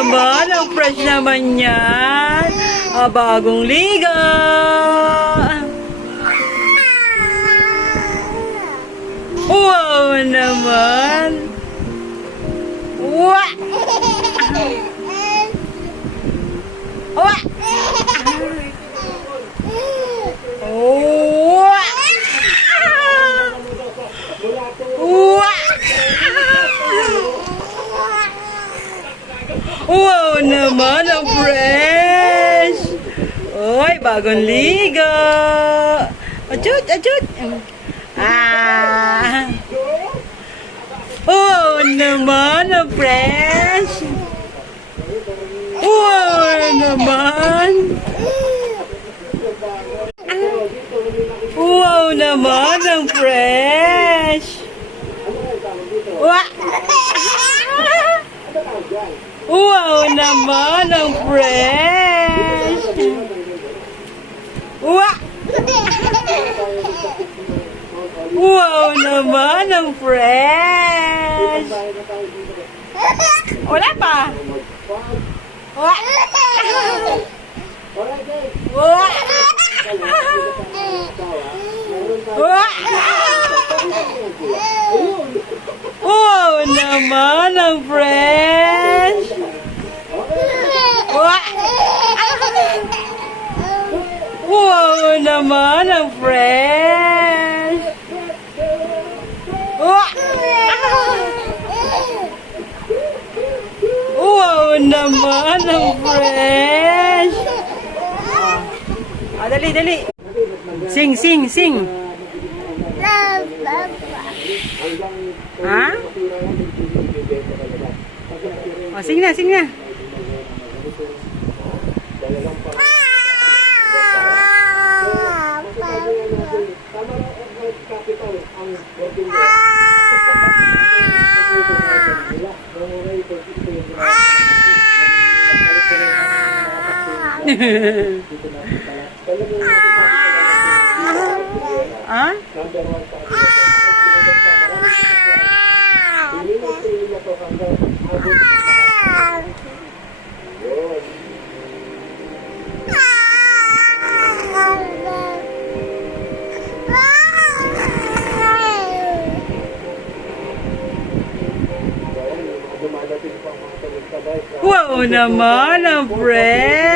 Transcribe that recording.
naman, ang fresh naman yan. Bagong liga. Wow naman. Wah! Wah! Wah! Wah! Wow naman, ang fresh. Oy, bagong liga. Ajut, ajut. Wow naman, ang fresh. Wow naman. Wow naman, ang fresh. Wow. Wow naman, ang fresh. Wow. Wow naman, ang fresh. Wala pa. Wow. Wow. Wow naman, ang fresh. Wow naman, ang fresh. Wow naman, ang fresh. Dali, dali. Sing, sing, sing. Ha? Sing na, sing na. Ah? Wow naman, ang fresh.